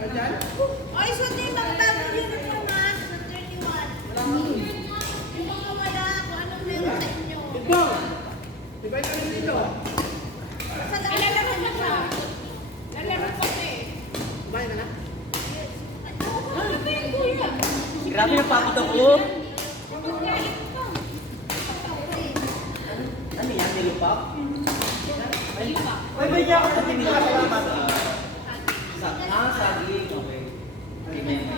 Ay, so din mga bagong uniform ha? Sa 31. Yung mga wala, kung anong meron sa inyo. Ito! Diba ito rin dito? Lalaro na siya. Lalaro ko eh. Kumain na na? Ano ba yung kuya? Grabe na pagod ako. Ano yan? Nilupak? Ay, may ako na tinilupak sa laman. Saging. Okay. Okay, meron.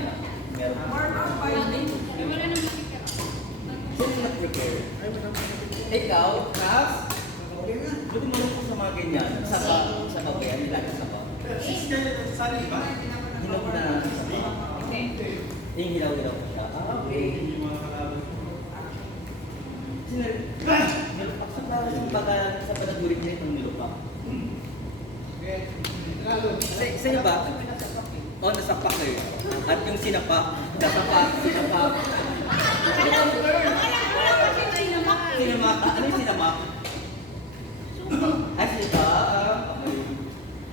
Sino nag-prepare? Ikaw, Krabs? Buti mo lang sa mga ganyan. Saba ba yan? Nilagay saba? Hinog na saba? Yung hilaw-hilaw ko siya. Okay. Nilupak sa para sa panagulit na itong nilupak. Sa inyo ba? O, nasapak kayo. At yung sinapa. Sinapa. Sinamaka. Ano yung sinamaka? Ay, sinapa. Okay.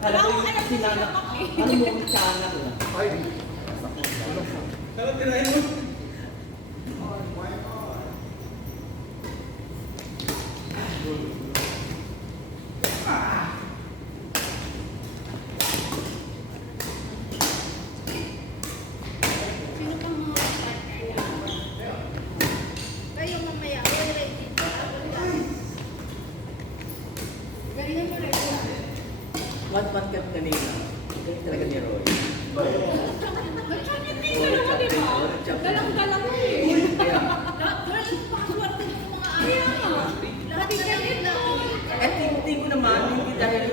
Kala ko yung sinanak. Ano mo yung tiyanak na? Ay, kalau tirahin mo. Sino pang mga partner niya? Kayo mamaya, ready. Ganyan mo ready. One cut kanina. Ito talaga ni Roy. Galang-galang mo eh. Lahat yung paswerte ng mga ayaw. Lahat ganyan na. At hindi ko naman, hindi dahil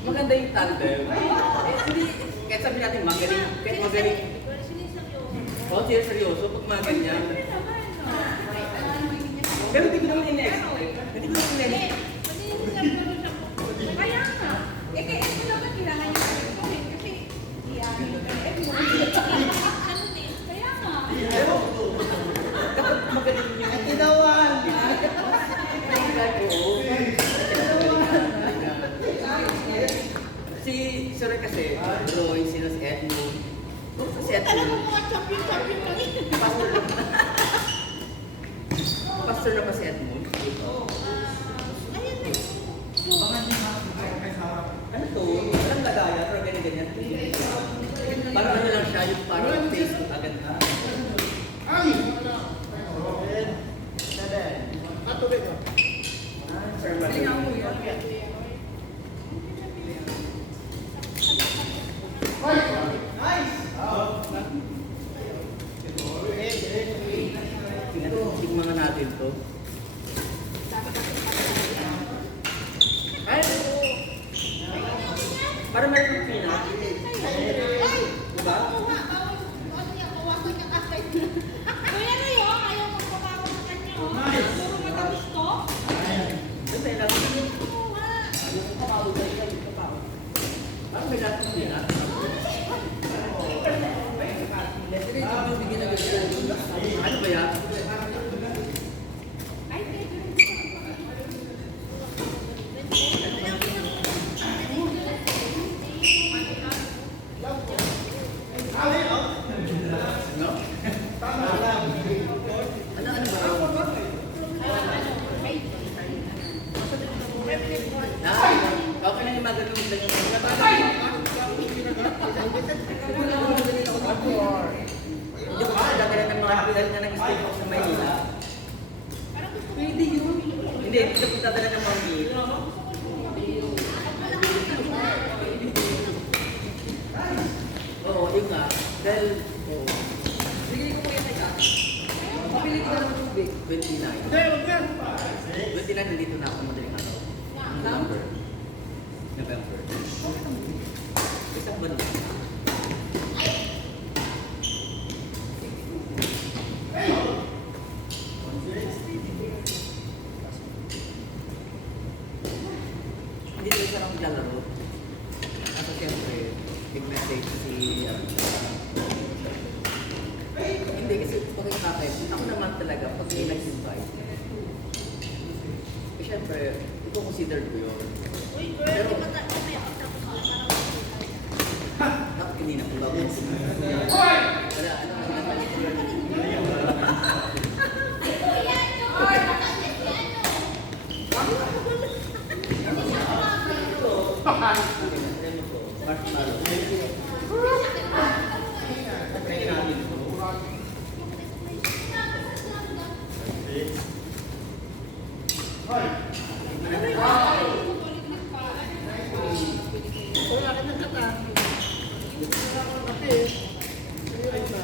maganda yung tandem. Hindi, kahit sabi natin magaling, kahit magaling. Oo, siya seryoso, pag mga ganyan. Pero hindi ko naman in-expect. Hindi ko naman in-expect. Kaya nga. Eh, kaya ito naman kailangan niya gawin kasi yan. Kaya nga. Pero, kapag magaling yung tinawan. Si Sir kasi, Roy, sino si Edmund. Si Talagang Edmund. mga champion lang yun. Pastor na pa si Edmund. Ayan na. Ano to? Parang lagaya, pero ganyan-ganyan. Parang ano lang siya, yung parang Facebook agad na. Tubig mo. Sir Marie. Tingnan nga natin to. Ay! Parang meron ng peanut. Diba? Kuya na yun, ayaw magpabawa sa kanya. Puro matamis to. Kasi lang. Parang may lahat ng peanut. Ano ba yan? No? Ano ba? Okay lang yung magagamit lang yung Hindi ko kasi dati ng mga pilar na nag-stay ako sa Maynila. Pwede yun. Hindi, hindi ko dadala ng mga meal. Oo, yun nga. Dahil, oo. Sige ko po yan ay ka. Pabili ko na ng tubig. 29. Hindi, huwag yan. 29 nandito na ako madaling araw. November. Isang buwan na. Hindi ko isa lang maglalaro. Kasi siyempre, nag-message si... Hindi kasi pagkakakit, ako naman talaga pag may nag-invite. Eh siyempre, i-consider ko yun. Uy, girl, di ba tayo may ako tapos na parang Try mo to. Marshmallow. Try natin to. Wala ka ng kata. Wala ka ng kape. Ayun na.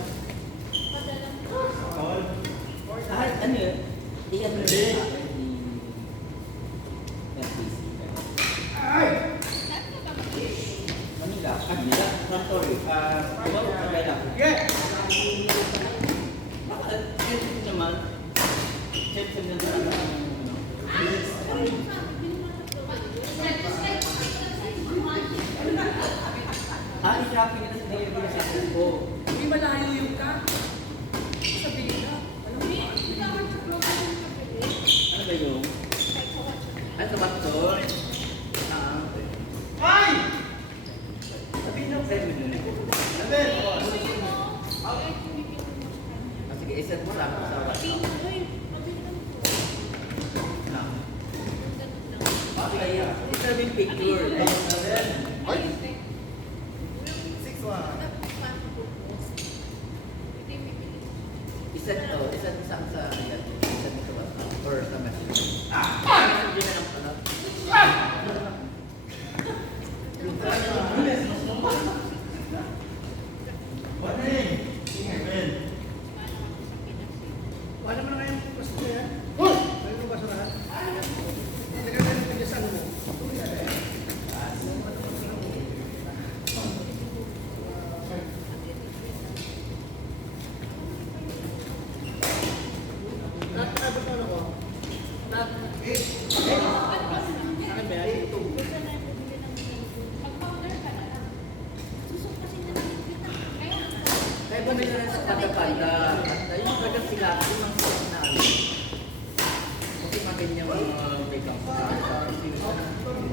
Ah, ano yun? Iyan mo yun. Manila. Manila? Sorry. Manila. Yeah! Bakit? Ito naman. Ito naman. Ah, i-shopping nila sa delivery sa ko. Hindi malayo yung ka. Sabihin na. Alam mo ba? Ano ba yung? Ay, sa baktor. Ah, okay. Ay! Sabihin na, friend mo yun. Sabi! Ah, sige, iset mo sa baktor. Ah. Okay, ito yung picture. Ay! 6-1. Iset to, iset sa iset mo sa baktor. Or sa message. Hindi na lang pala. Wala mo na kayong pasta niya. Ayun mo ba sa lahat? Hindi ka tayo nagkasan mo. Nakakabot mo ako. Akin ba yan? Ito. Kaya bumili na rin sa panda-panda. At yung kagang sila, yung mga sikat na ano. Kasi mga ganyan mga make-up.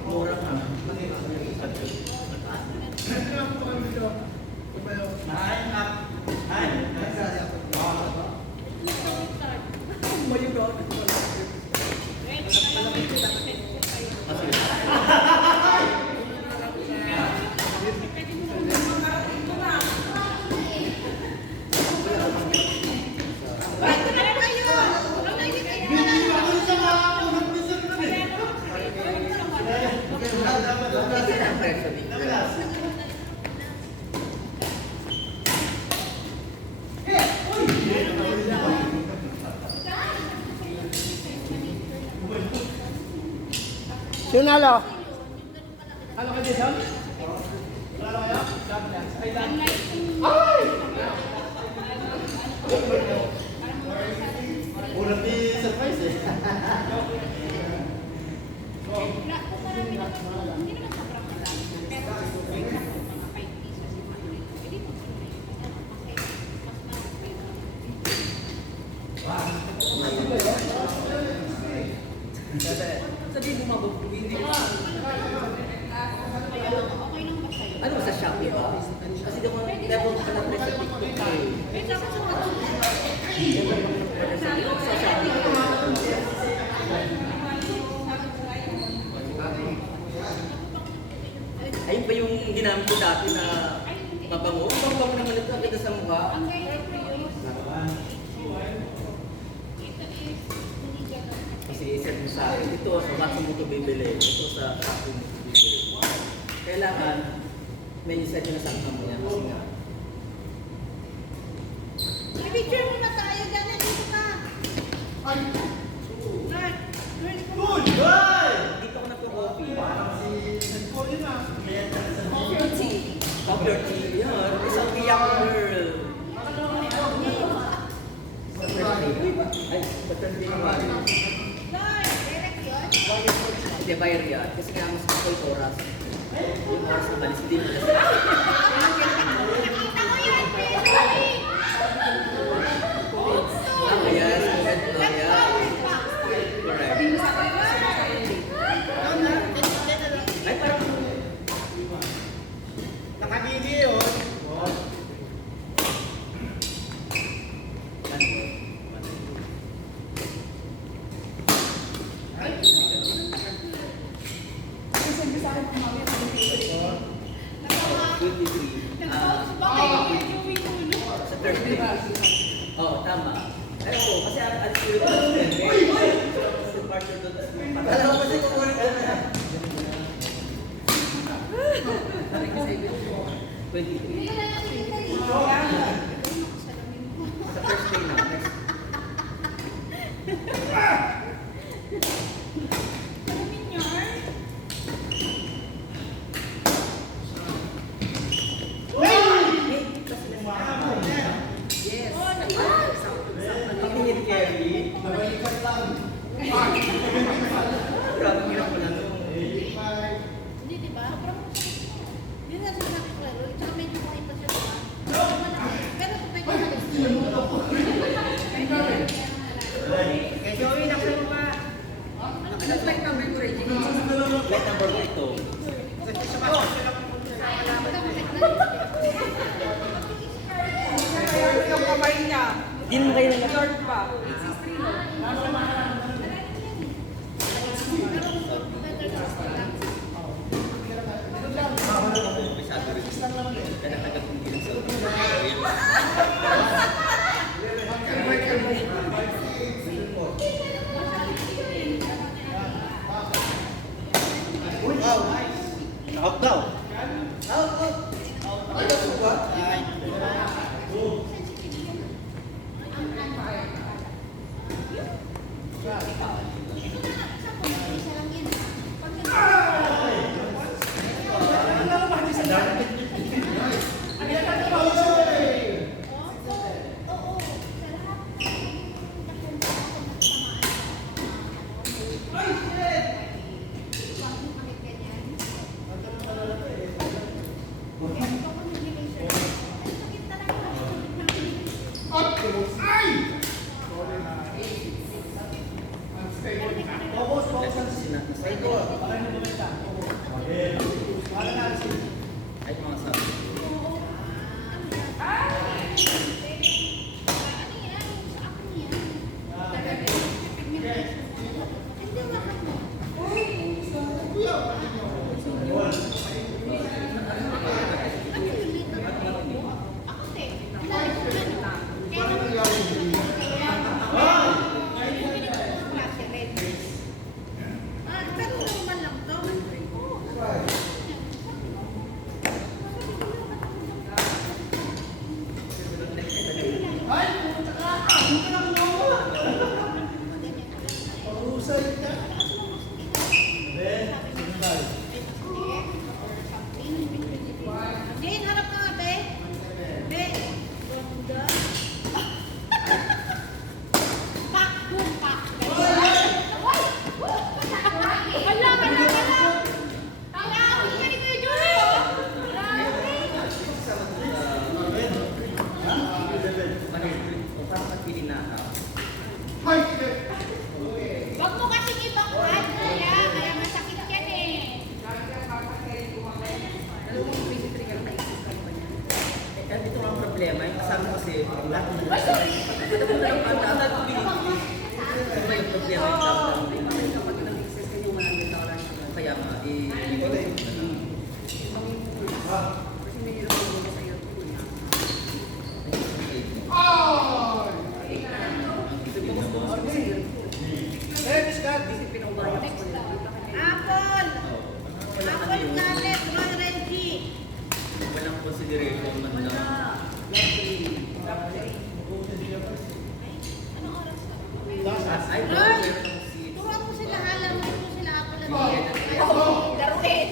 Mura ka. Kaya po kami dito. Kumayo. Sino nalo? Ano ka dito? Wala kayo? Ulam ni surprise eh. Sabihin mo mabubuhay. Hindi ko. Ano sa Shopee ba? Kasi di ko level ka na sa TikTok eh. Sa Shopee. Ayun ba yung ginamit ko dati na mabango? Mabango naman ito, ang ganda sa mukha. Kasi isip mo sa akin, ito sa Watson mo ito bibili, ito sa Shopee mo ito bibili. Kailangan may isa nyo na sakta mo yan kasi nga. I-picture mo na tayo, Dana, dito ka. Mark, ready ka mo? Dito ko na po coffee. Coffee or tea? Coffee or tea, yan. Isang young girl. Sa birthday. Uy, ba? Ay, sa birthday naman. Lord, direct yun? Hindi, bayar yan. Kasi nga mas ako yung oras. Yung oras na balis, hindi mo na. Nakita ko yun, Mary! Ah, yes. Yeah. Correct. Ay, parang Nakagili yun. Kasi sabi sa akin, kumamit. Thursday. Oo, tama. Ay, oo, kasi alis ko yung Thursday. Departure doon. Alam ko kasi kung ulit ko na. 23. Hindi ko na nakikita eh. Sa Thursday na. Next. Yes. Pag-hit carry. Grabe, hirap ko lang. Hindi, di ba? Sobrang masakit mo. Yun nga sinasabi ko lalo. Tsaka medyo makita siya, di ba? Pero pwede na rin. Kaya Joey, nakasal mo ba? Anong flight number mo, Reggie? Flight number ko ito. Yung kamay niya. Hindi mo kayo lang. Lord pa. Masyado rin. Kaya natagal kong gilang sa Out daw. Out. Ay, mga sabi. Jane, harap ka nga, be. Be. Pak, boom, pak. Wala. Ang ka ni Kuya Joey, oh. Parang pagpili na ako. Wag mo kasing ibangkad, kaya masakit yan eh. Alam mo, basically, ka lang naisip ka naman yan. Eh, ito ang problema. Yung kasama ko kasi, ang lahat ng Ay, sorry. Ito mo lang ang lahat ng binigay. Ito ba yung problema? May patay kapag nag-exist ka yung $100. Kaya nga, Kasi may hirap mo sa iyo. Kasi pinaubayan ko yun. Apple. Apple Planet, Ron Reggie. walang consideration man lang. Anong oras ka? Ay, Roy! meron si... Turuan mo sila, alam mo sila Apple at Ron. Daruin.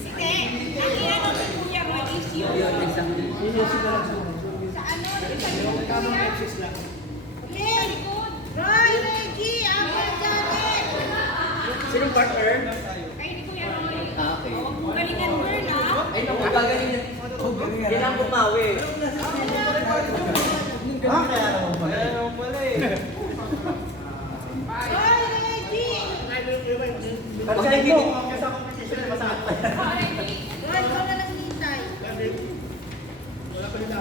Sige. Ang iyan ang kuya mo, issue. Yun, exactly. Sa ano? Sa kuya? Lynn. Roy, Reggie, Apple Janet. Sinong partner? Kay ni Kuya Roy. Ah, okay. Huwag mo galingan mo na. Ay, naku, gagaling na. Kailangan bumawi. Roy, Reggie. Pagkain mo. Roy, ikaw na lang hintay. Wala pa nila.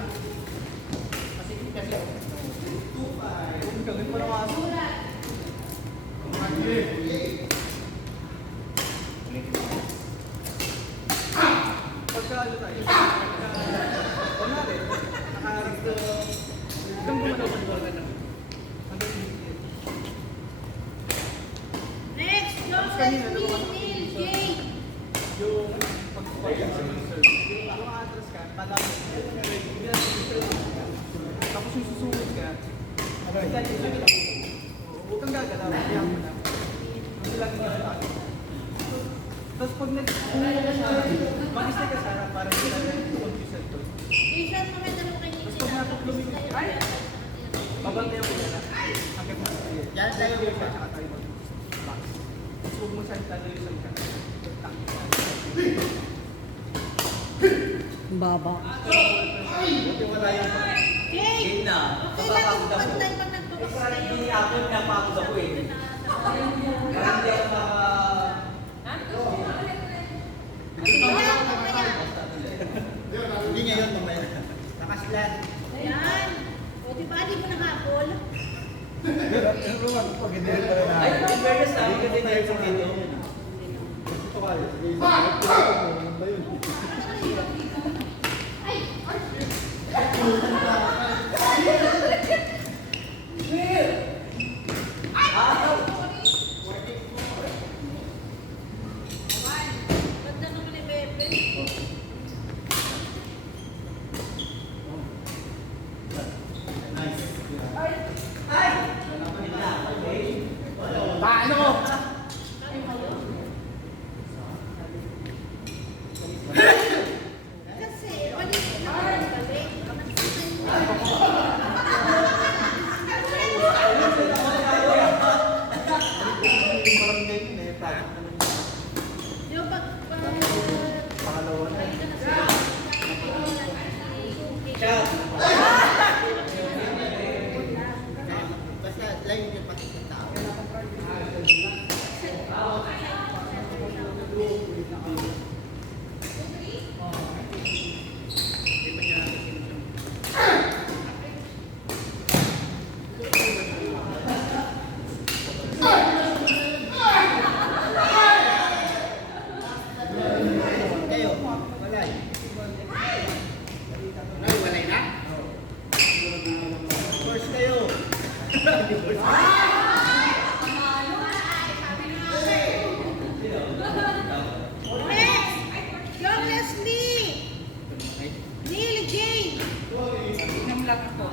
Pagka ano tayo? Kunwari, nakaharap to Next, John Wesley, Neil, Jay. Yung atras ka, palaban. Tapos yung susunod ka, huwag kang gagalaw, kaya mo na. Kasi lagi ka sa akin. Tapos pag mag-isla ka sa harap, parang sila confused to. Jason, maganda mo kay Nisi. Babantayan ko yan. Hanggang mo sa iyo. Yan tayo yung siya, tsaka tayo mag-box. Tapos huwag mo siya lalayo sa ikan. Baba. Buti wala yung Jay! Game na. Okay lang yung Papapagod ako. pantay pag nagbabas Parang kayo. hindi ako napagod ako eh. Parang hindi ako Hindi niya yun, mamaya. Nakaslan. Ayan. O, di ba, di mo nakapol? Ay, in fairness na, hindi ka din yan sa dito. Ganda naman ni Bebe. Paano? Kasi, balik na balik. Yung Pangalawa na. balik ka na sa Basta line yung pati sa tao. Kayo, walay. Walay na? First kayo. Next! John Leslie! Neil Jay! Inom lang ako.